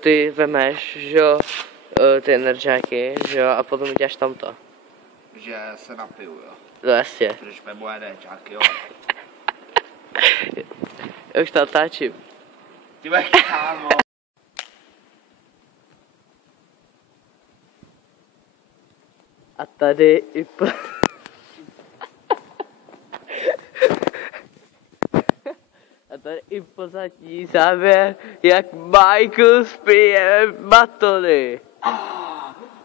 Ty vemeš, že jo, ty energiáky, že jo, a potom uděláš tamto. Že se napiju, jo. No jasně. Když vemu energiáky, jo. Já už to natáčím. Ty kámo. A tady i A tady i pozadí záběr, jak Michael spije batony.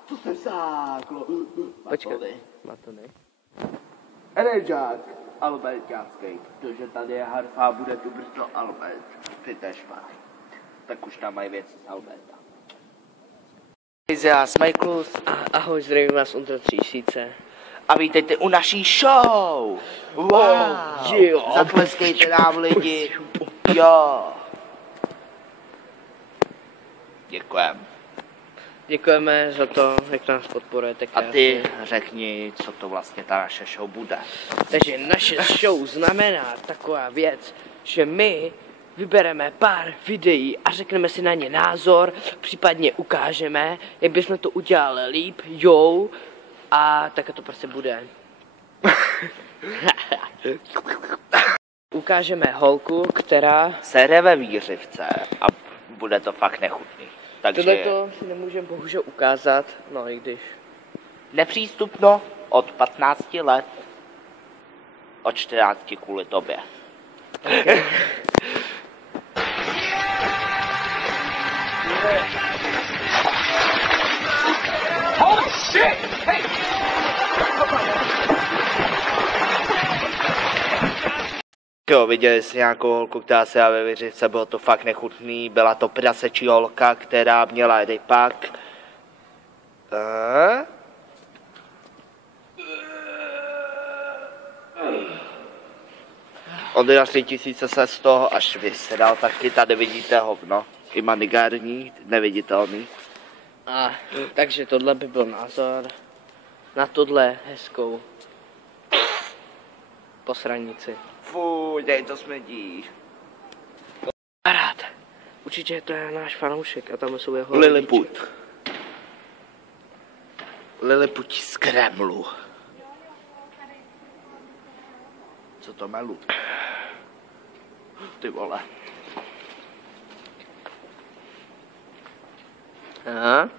To se sáklo. Počkej, batony. Energiák. Alberťácký, protože tady je harfa, bude tu brzo Albert. Ty tež máš. Tak už tam mají věci z Alberta. Já jsem Michaelus. Ahoj, zdravím vás Ondra Tříšíce. A vítejte u naší show. Wow. Jo. Zatleskejte nám lidi. Jo. Děkujem. Děkujeme za to, jak nás podporujete. A ty řekni, co to vlastně ta naše show bude. Takže naše show znamená taková věc, že my vybereme pár videí a řekneme si na ně názor, případně ukážeme, jak bychom to udělali líp, jo, a tak to prostě bude. Ukážeme holku, která... Sere ve výřivce a bude to fakt nechutný. Takže... Tohleto si nemůžeme bohužel ukázat, no i když... Nepřístupno od 15 let, od 14 kvůli tobě. Okay. Holy shit! Hey! Jo, viděli jsi nějakou holku, která se dá ve věřivce, bylo to fakt nechutný, byla to prasečí holka, která měla rypak. Ondra 3000 se z toho až vysedal, taky tady vidíte hovno, i manigární, neviditelný. Takže tohle by byl názor na tohle hezkou posranici. Fuj, dej to smrdí. Rád. Určitě to je náš fanoušek a tam jsou jeho Lilliput. Lilliput z Kremlu. Co to melu? Ty vole. Aha.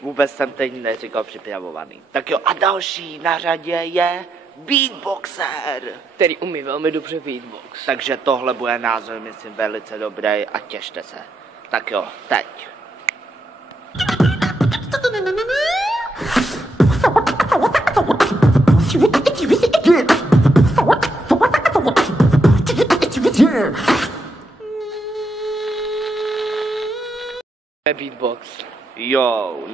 Vůbec jsem teď neříkal připravovaný. Tak jo, a další na řadě je beatboxer. Který umí velmi dobře beatbox. Takže tohle bude názor, myslím, velice dobrý a těšte se. Tak jo, teď. Beatbox. Jo,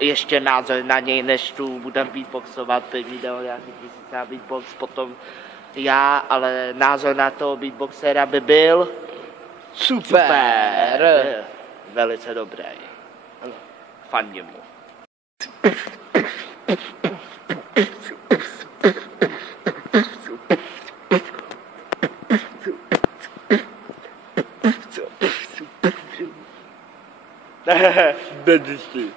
ještě názor na něj, než tu budem beatboxovat, první video nějaký 1000 na beatbox, potom já, ale názor na toho beatboxera by byl super. Velice dobrý. Fandím mu. Bedři.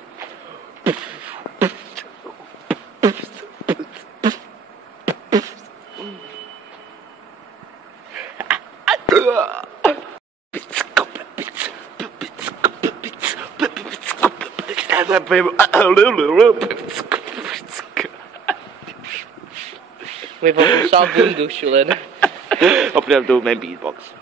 Mi popusal bundu, šulen. Opravdu umím beatbox.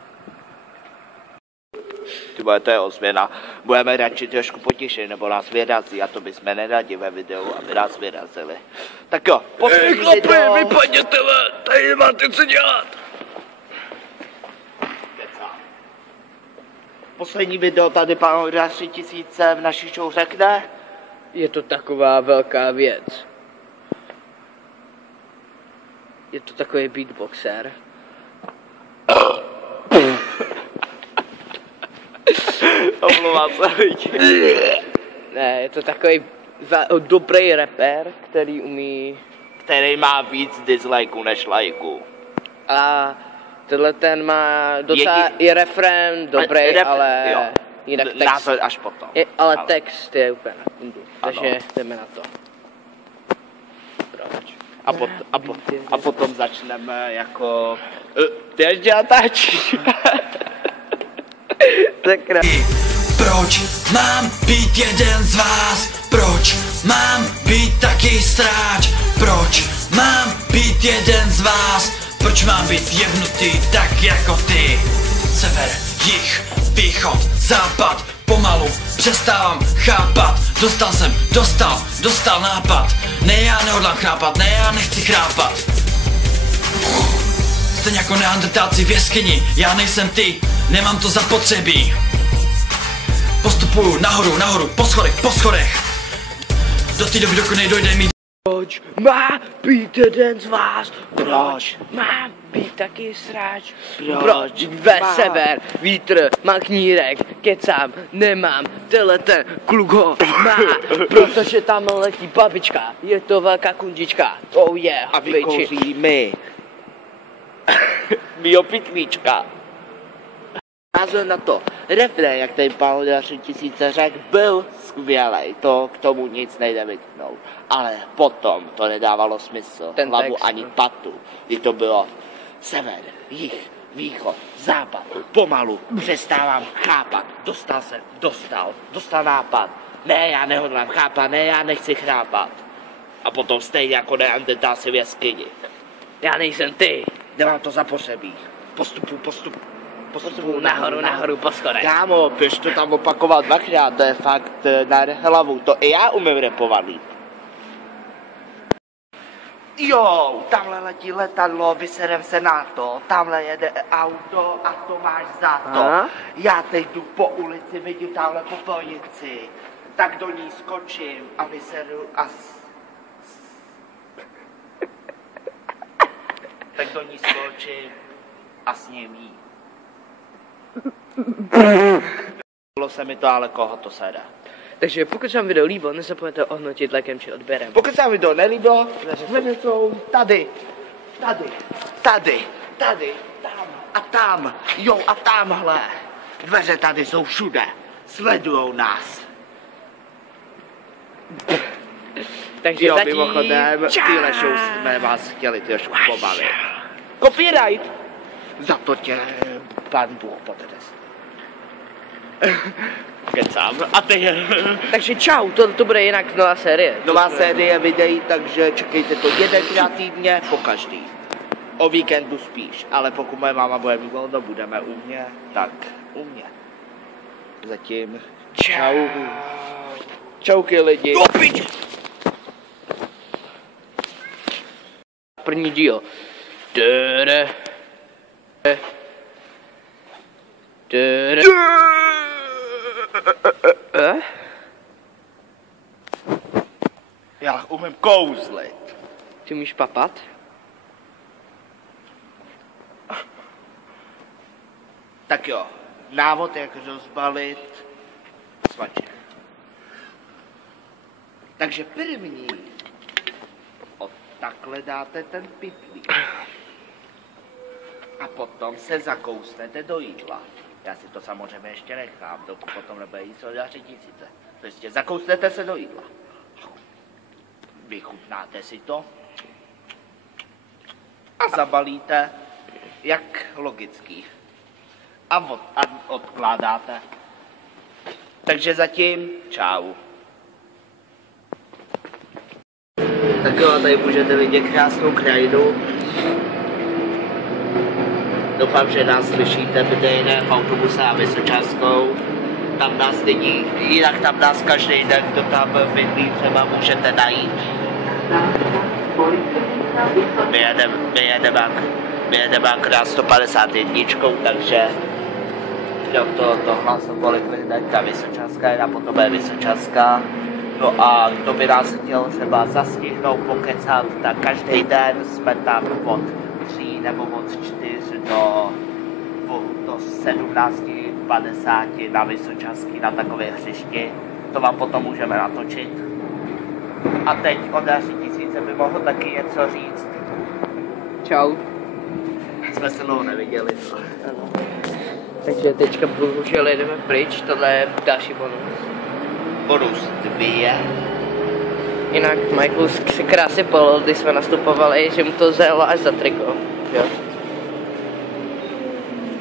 Tyba, to je ozvěna. Budeme radši trošku potěšit, nebo nás vyrazí, a to bychom neradi ve videu, aby nás vyrazili. Tak jo, poslední video. Vypadněte, tady nemáte co dělat. Poslední video tady pan Ondra 3000 v naší show řekne. Je to taková velká věc. Je to takový beatboxer. Omlouvám se lidi. Ne, je to takový dobrý rapper, který umí... Který má víc dislikeů než lajků. A Tenhle ten má docela i refrén dobrý, ale jo. jinak text, Názor až potom. ale text je úplně na kundu, takže jdeme na to. Proč? A potom začneme jako... Ty ještě natáčíš. Sakra. Proč mám být jeden z vás? Proč mám být taky sráč? Proč mám být jeden z vás? Proč mám být jebnutý tak jako ty? Sever, jih, východ, západ, pomalu přestávám chápat. Dostal nápad. Ne, já nehodlám chrápat, ne, já nechci chrápat. Stejně jako neandertálci v jeskyni, já nejsem ty, nemám to zapotřebí. Postupuju nahoru, po schodech. Do té doby, dokud nedojde mít. Proč má být jeden z vás? Proč? Má být taky sráč? Proč Ve má? sever, vítr, má knírek, kecám, nemám, tenhle ten kluk ho má, protože tam letí babička, je to velká kundička, oh yeah, A vykouří my. Mýho pitlíčka. Názor na to. Refrén, jak tady pán Hodra 3000 řekl, byl skvělej. To k tomu nic nejde vytknout. Ale potom to nedávalo smysl. Ten Hlavu text, ani no. patu. Kdy to bylo sever, jih, východ, západ. Pomalu přestávám chápat. Dostal nápad. Ne, já nehodlám chápat, ne, já nechci chrápat. A potom stejně jako neandertálci v jeskyni. Já nejsem ty, Nemám to zapotřebí. Postupu nahoru po schodech. Kámo, běž to tam opakovat dvakrát, to je fakt na hlavu, to i já umím rapovat líp. Jo, tamhle letí letadlo, vyserem se na to, tamhle jede auto a to máš za to. Aha. Já teď jdu po ulici, vidím tamhle popelnici, tak do ní skočím a vyseru tak do ní skočím a s ním jí. Bylo se mi to, ale koho to sede. Takže pokud se vám video líbilo, nezapomeňte ohodnotit lajkem či odběrem. Pokud se vám video nelíbilo, dveře jsou tady, tam a tam, jo a tamhle. Dveře tady jsou všude, sledujou nás. Takže Jo, zatím, mimochodem, tyhle show jsme vás chtěli trošku pobavit. Copyright! Za to tě pán Bůh potrestá. Kecám. A teď Takže čau, to bude jinak nová série. nová série videí, takže čekejte to jedenkrát týdně po každý. O víkendu spíš, ale pokud moje máma bude mít volno, budeme u mě, tak u mě. Zatím čau. Čauky lidi. První díl. Já umím kouzlit. Ty umíš papat? Tak jo, návod, jak rozbalit svaček. Takže první, takhle dáte ten pytlík. A potom se zakousnete do jídla. Já si to samozřejmě ještě nechám, dokud potom nebude jíst od 3000. Prostě zakousnete se do jídla. Vychutnáte si to. A zabalíte, jak logický. A odkládáte. Takže zatím čau. Tak jo, tady můžete vidět krásnou krajinu. Doufám, že nás slyšíte, bydejte v autobuse a Vysočanskou. Tam nás není, jinak tam nás každý den, kdo tam bydlí, třeba můžete najít. My jedeme akorát 151, takže jo, to hlasu kolik lidí, ta Vysočanská je a potom je Vysočanská. No a kdo by nás chtěl třeba zastihnout, pokecat, tak každý den jsme tam od 3 nebo od 4 do 17:50 na Vysočanský na takové hřišti. To vám potom můžeme natočit. A teď o 3000 by mohl taky něco říct. Čau. jsme se dlouho neviděli. Ano. Takže teďka bohužel jedeme pryč, tohle je další bonus. Bonus 2. Jinak Michael se krásně polil, když jsme nastupovali, že mu to zajelo až za triko. Jo.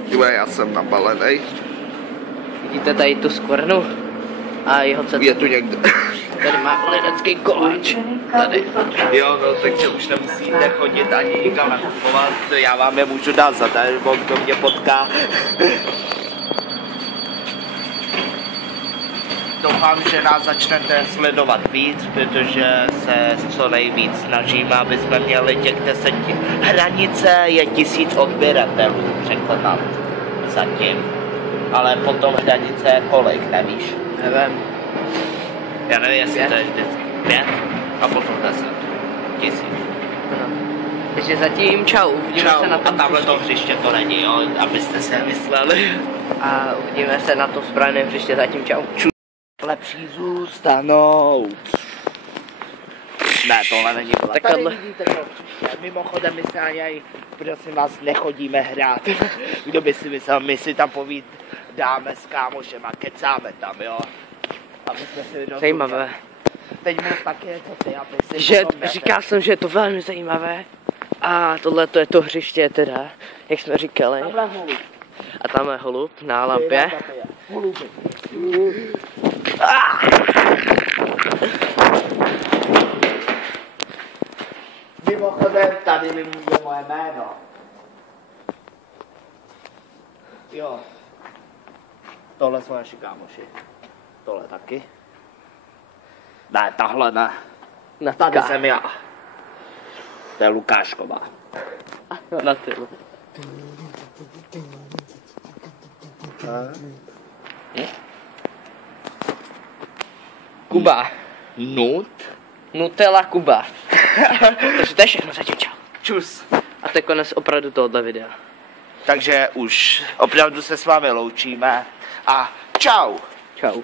Dívaj, já jsem nabalenej. Vidíte tady tu skvrnu? A jeho cenu. Je tu někde. Tady má ledecký koláč. Tady. Jo, no, takže už nemusíte chodit ani nikam nakupovat. Já vám je můžu dát zadarmo, kdo mě potká. Doufám, že nás začnete sledovat víc, protože se co nejvíc snažíme, aby jsme měli těch 10. Hranice je 1000 odběratelů překonat zatím. Ale potom hranice je kolik, nevíš? Nevím. Já nevím, jestli to je vždycky 5 a potom 10. 1000. No. Takže zatím čau, uvidíme se na A tom tamhle to hřiště to není, jo, abyste se mysleli. A uvidíme se na tom správném hřiště, zatím čau. Lepší zůstanout. Ne, tohle není byla. Tak Tady tohle- vidíte to hřiště. Mimochodem, my se ani, prosím vás, nechodíme hrát. Kdo by si myslel, my si tam povídáme s kámošema, kecáme tam, jo. Aby jsme si rozuměli. Zajímavé. Teď mu taky něco ty, aby si Že, potom říkal jsem, že je to velmi zajímavé. A tohle to je to hřiště teda, jak jsme říkali. Tamhle holub. A tam je holub na lampě. Holuby. Mimochodem, tady mi může moje jméno. Jo. Tohle jsou naši kámoši. Tohle taky. Ne, tahle ne. Tady jsem já. To je Lukášková. Na tyhle. Kuba. Nut. Nutella Kuba. Takže to je všechno, zatím čau. Čus. A to je konec opravdu tohoto videa. Takže už opravdu se s vámi loučíme a čau. Čau.